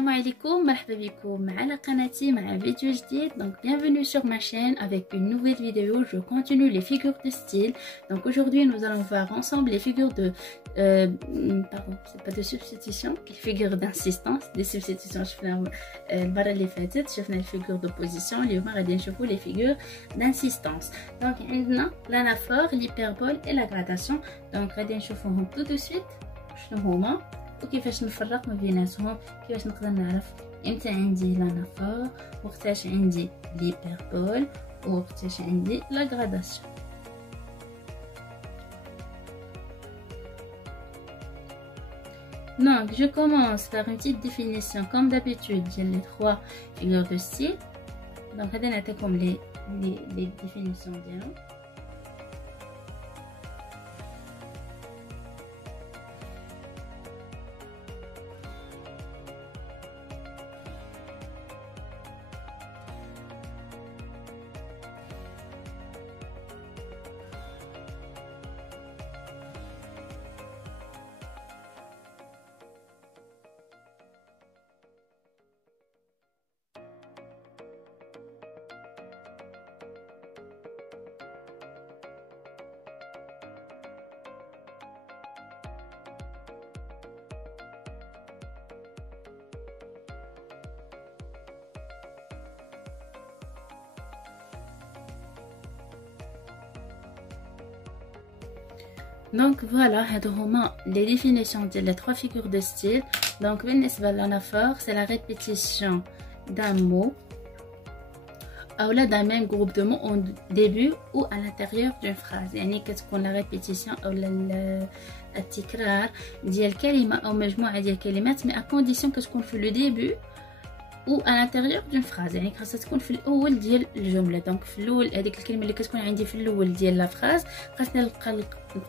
Salam alaikum, marhaba bikoum ala qanati ma vidéo جديد. Donc bienvenue sur ma chaîne avec une nouvelle vidéo. Je continue les figures de style. Donc aujourd'hui nous allons voir ensemble les figures de pardon, c'est pas de substitution, les figures d'insistance. Des substitutions شفنا المرة اللي فاتت شفنا les figures d'opposition. اليوم غادي نشوفوا les figures d'insistance. Donc عندنا l'anaphore, l'hyperbole et la gradation. Donc غادي نشوفوهم tout de suite شنو هما وكيفاش نفرق ما بيناتهم، كيفاش نقدر نعرف امتى عندي لانافور وقتاش عندي ليبربول وقتاش عندي لا غراداسيون. Donc je commence par une petite définition comme d'habitude j'ai les trois figures de style. Donc غادي نعطيكم les définitions ديالهم. Donc voilà, les définitions des trois figures de style. Donc l'anaphore, c'est la répétition d'un mot ou d'un même groupe de mots au début ou à l'intérieur d'une phrase. يعني كتكون la répétition ou التكرار ديال كلمة أو مجموعة ديال الكلمات mais à condition كتكون في le début ou à l'intérieur d'une phrase. يعني خاصها تكون في الاول ديال الجمله. دونك في الاول هذيك الكلمه اللي كتكون عندي في الاول ديال لا فراز خاصني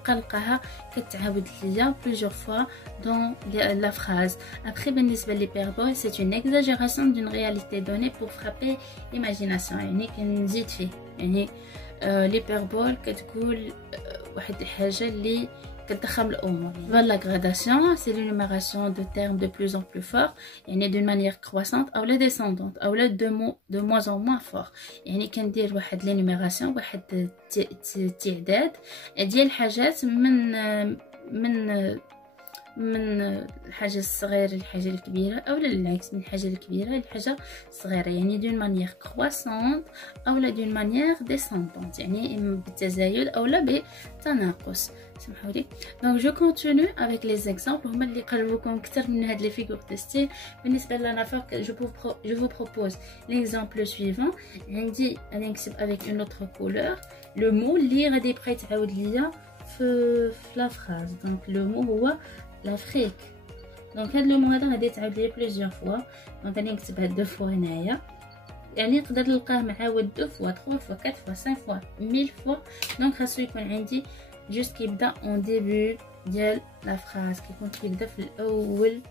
نلقاها كتعاود ليا plusieurs fois dans la phrase. Après بالنسبه للhyperbole c'est une exagération d'une réalité donnée pour frapper l'imagination. يعني كنزيد فيه يعني l'hyperbole كتقول واحد الحاجه اللي كتضخم الامور. La gradation c'est l'énumération de termes de plus en plus forts يعني d'une manière croissante ou la descendante ou la de moins en moins fort. يعني كندير واحد l'énumération واحد التعداد ديال الحاجات من الحاجه الصغيره للحاجه الكبيره او العكس من الحاجه الكبيره للحاجه الصغيره. يعني d'une manière croissante او لا d'une manière descendante يعني اما بالتزايد او لا بالتناقص. سمحوا لي. Donc je continue avec les exemples هما اللي قربوكم اكثر من هاد les figures de style. بالنسبه للانافور je vous propose l'exemple suivant. عندي غادي نكتب avec une autre couleur le mot اللي غادي يبقى يتعاود ليا في la phrase. Donc le mot هو l'Afrique. Donc هاد لو مو هذا غادي يتعاود ليا plusieurs fois. دونك غادي نكتبها دو فوا هنايا يعني نقدر نلقاه معاود دو فوا 3 فوا 4 فوا 5 فوا 1000 فوا. دونك خاصو يكون عندي جوست كيبدا اون ديبي ديال لا فراز كيكون كيبدا في الاول.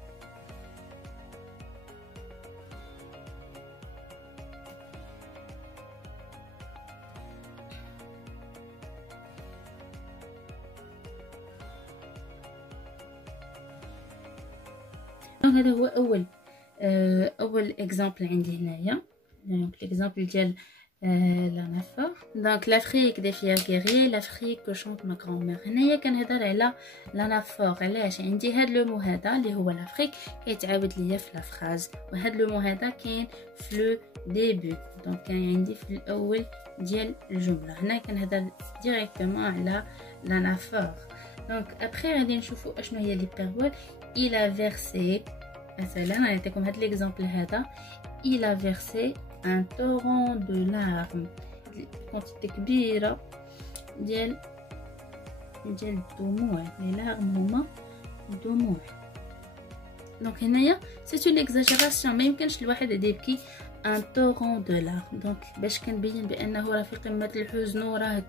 هذا هو اول اكزامبل عندي هنايا. دونك ليكزامبل ديال l'anaphore. Donc l'Afrique des fiers guerriers, l'Afrique que chante ma grand-mère. هنايا كنهضر على l'anaphore. علاش عندي هاد لو مو هذا اللي هو l'Afrique كيتعاود ليا في لا فراز وهاد لو مو هذا كاين في لو ديبي. دونك كاين عندي في الاول ديال الجمله. هنا كنهضر ديريكتومون على l'anaphore. دونك ابري غادي نشوفوا اشنو هي l'hyperbole. il a versé مثلا نعطيكم هاد ليكزامبل هذا. il a versé un torrent de larmes. quantité كبيره ديال الدموع. les larmes هما الدموع. دونك هنايا c'est une exagération. ما يمكنش الواحد يبكي un torrent de larmes. دونك باش كنبين بانه راه في قمه الحزن وراه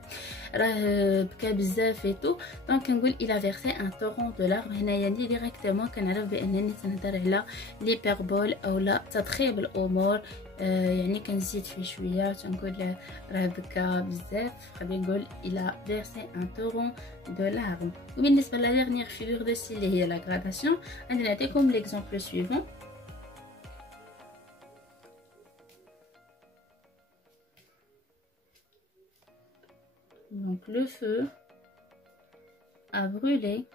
بكى بزاف ايتو. دونك كنقول il a versé un torrent de larmes. هنايا ديريكتومون كنعرف بانني تنهضر على ليبربول او لا تضخيم الامور. يعني كنزيد فيه شويه تنقول راه بكى بزاف غادي نقول il a versé un torrent de larmes. وبالنسبه لا dernière figure de style اللي هي la gradation غادي نعطيكم l'exemple suivant. Donc le feu a brûlé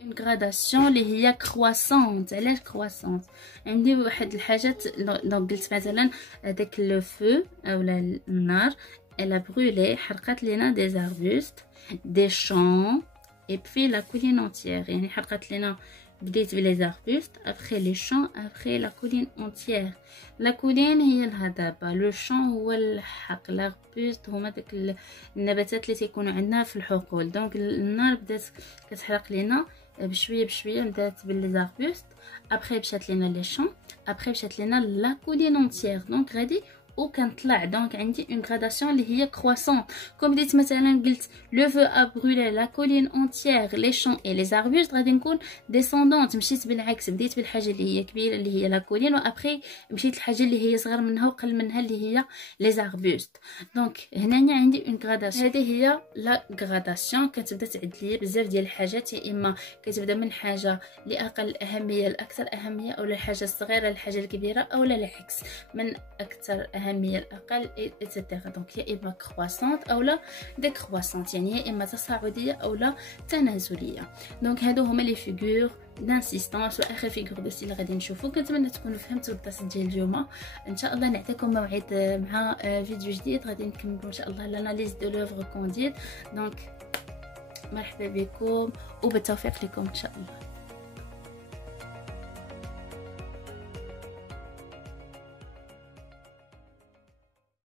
une gradation اللي هي croissante. علاش croissante؟ عندي واحد الحاجات دونك قلت مثلا هذاك لو فو اولا النار elle a brûlé حرقت لنا des arbustes des champs et puis la colline entière. يعني حرقت لنا بديت بلي زاربوست ابخي لي شون ابخي لا كولين اونتيير. لا كولين هي الهضبه، لو شون هو الحق، لاربوست هما داك النباتات اللي تيكونوا عندنا في الحقول. دونك النار بدات كتحرق لينا بشويه بشويه، بدات بلي زاربوست ابخي مشات لينا لي شون ابخي مشات لينا لا كولين اونتيير. دونك غادي وكنطلع دونك عندي اون غراداسيون اللي هي كرواسون. كوم بديت مثلا قلت لو فو ا برولي لا كولين اونتيير لي شون اي لي زاربوست، غادي نكون ديسوندونت، مشيت بالعكس، بديت بالحاجه اللي هي كبيره اللي هي لا كولين وابخي مشيت للحاجه اللي هي صغر منها وقل منها اللي هي لي زاربوست. دونك هنايا عندي اون غراداسيون، هذه هي لا غراداسيون. كتبدا تعد لي بزاف ديال الحاجات، يا اما كتبدا من حاجه لاقل اهميه لاكثر اهميه، او الحاجه الصغيره للحاجه الكبيره، او العكس من اكثر اهميه الاقل ايتترا. دونك يا اما كرواسونت او لا ديكرواسونت، يعني يا اما تصاعديه او لا تنازليه. دونك هادو هما لي فيغور دانسيستونس واخر فيغور دو ستيل غادي نشوفو. كنتمنى تكونوا فهمتوا الدرس ديال اليوم. ان شاء الله نعطيكم موعد مع فيديو جديد غادي نكملوا ان شاء الله لاناليز دو لوفر كونديت. دونك مرحبا بكم وبالتوفيق لكم ان شاء الله.